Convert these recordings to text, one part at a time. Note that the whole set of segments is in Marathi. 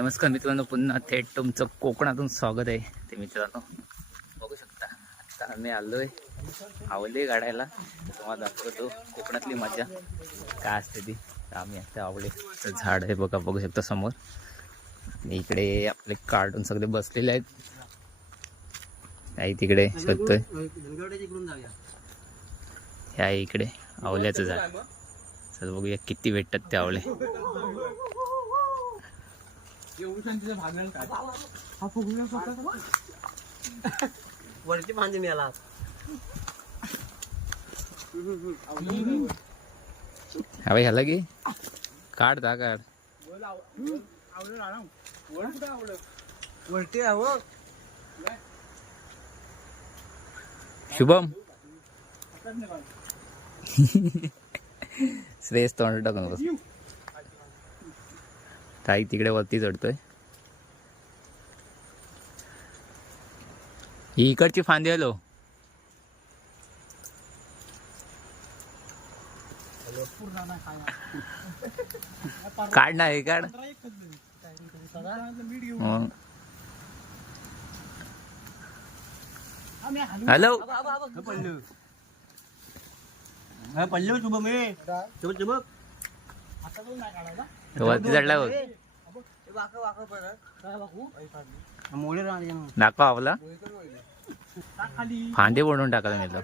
नमस्कार मित्रांनो पुन्हा थेट तुमचं कोकणातून स्वागत आहे. ते मित्रांनो बघू शकता आता आम्ही आलोय आवले गाडायला. तुम्हाला दाखवतो कोकणातली मजा. काय असते ती? आम्ही आता आवळे झाड आहे बघा बघू शकता समोर. आणि इकडे आपले कार्टून सगळे बसलेले आहेत. काही तिकडे शोधतोय ह्या इकडे आवल्याचं झाड. चल बघूया किती भेटतात ते आवले. वरती फांदी मिळाला हा ह्याला की काढ दा काढ. वरती आहे शुभम. श्रेयस तोंड टाकून बस. ताई तिकडे वरती चढतोय. ही इकडची फांदी हॅलो. काढ ना हे काढ. हॅलो. पडलो. हा पडलं शुभम हे. शुभ शुभ वरती चढला बघ. मोळे दाखव आपला. फांदे बनवून टाकायला मिळतो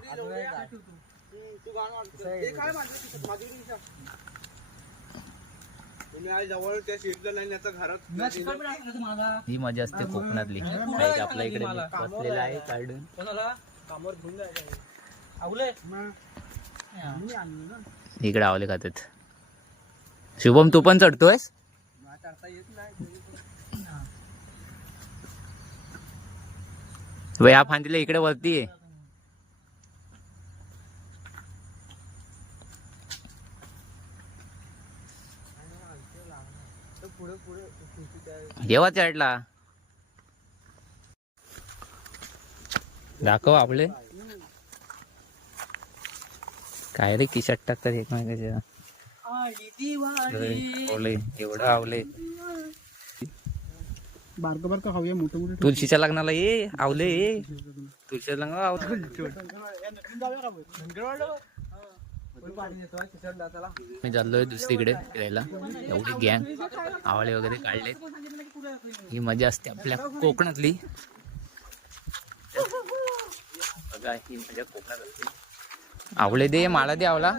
ही मजा असते कोकणातली. आपल्या इकडे बसलेला आहे काढून. इकडे आवले खातात शुभम तू पण चढतोयस? या फांदीला इकडे वरती आहे. जेव्हा चढला. दाखव आपले. काय रे किशात टाकतात एकमेकाच्या एवढं आवले. बारक बारक खाऊया मोठे मोठे तुळशीच्या लग्नाला ये आवले ये. तुळशीच्या लग्नाला आवले. मी चाललोय दुसरीकडे फिरायला. एवढी गँग आवळे वगैरे काढले ही मजा असते आपल्या कोकणातली. बघा ही मजा कोकणात असते. आवळे दे मला दे आवला.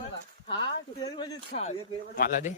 मला दे